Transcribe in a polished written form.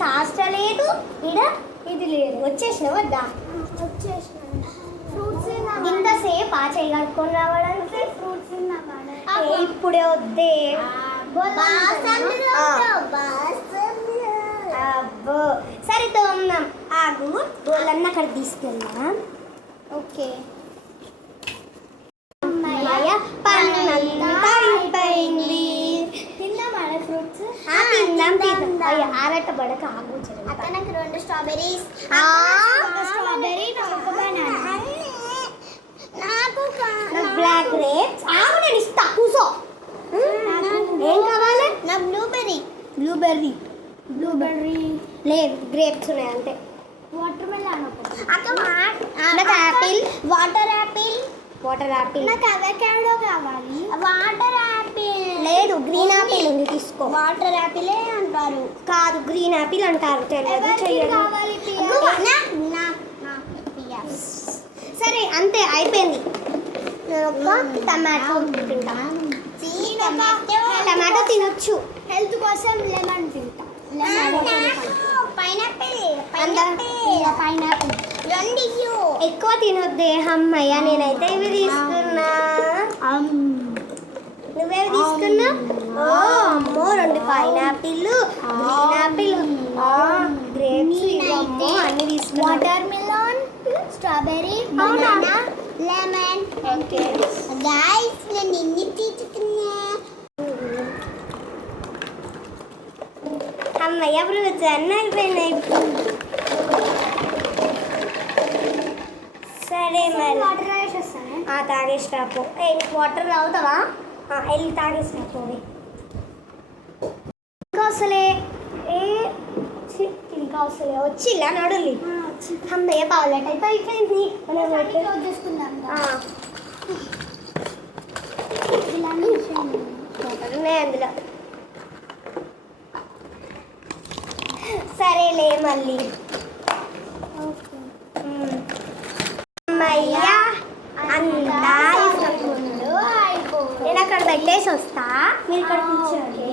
శాస్త్ర లేదు ఇక్కడ ఇది లేదు. వచ్చేసినావు వద్దా? వచ్చేసిన ఫ్రూట్స్ ఇంతసేపు ఆ చేయి కట్టుకొని రావడానికి ఫ్రూట్స్ ఇప్పుడే వద్దే. అబ్బో సరే తోమ్నాం. ఆగు బోళ్ళన్న అక్కడ తీసుకెళ్దాం. ఓకే పనంతా అయిపోయింది. తిందామా ఫ్రూట్స్? తిందాం తిందాం. ఆరట పడక ఆగు. అక్క నాకు 2 స్ట్రాబెర్రీస్. స్ట్రాబెర్రీ నాకు బనానా. నాకు బ్లాక్ గ్రేప్స్. ఆగు నేను ఇస్తా కూసో. ఏం కావాలి? నా బ్లూబెర్రీ. బ్లూబెర్రీ లేదు గ్రేప్స్ ఉన్నాయి అంతే. వాటర్ మెలన్ అక్క నాకు యాపిల్. Water Apple. నాకు అవకాడో కావాలి. వాటర్ యాపిల్ లేదు గ్రీన్ యాపిల్ ఉంది తీసుకో. వాటర్ యాపిలే అంటారు. కాదు గ్రీన్ యాపిల్ అంటారు. తెలియదు చెయ్యదు. కావాలి సరే అంతే అయిపోయింది. టమాటో తింటా. టమాటో తినొచ్చు. హెల్త్ కోసం లెమన్ తింటా. పైనాపిల్ ఎక్కువ తినొద్దే. అమ్మయ్య నేనైతే ఇవి తీసుకున్నా. నువ్వేవి తీసుకున్నా? ఓ అమ్మో 2 పైనాపిల్, గ్రీన్ యాపిల్, గ్రేప్స్ అమ్మో అన్ని తీసుకున్నా. Water melon, strawberry, banana, lemon. Okay guys నేను ఇన్ని తీసుకున్నా. అమ్మయ్య ఫ్రూట్స్ అన్నీ అయిపోయినాయి. సరే మరి వాటర్ రైస్ వస్తానే. తాగేసిరాపో. వాటర్ తాగుతావా? వెళ్ళి తాగేసిరాపో. ఇంకా అసలే వచ్చిల్లా నడులి. అమ్మయ్య పావులెట్ అయితే అయిపోయింది. చేసుకుందాం. ఉన్నాయి అందులో. సరేలే మళ్ళీ. అమ్మయ్యా అంతా నేను అక్కడ పెట్టేసి వస్తా. మీరు ఇక్కడ కూర్చోండి.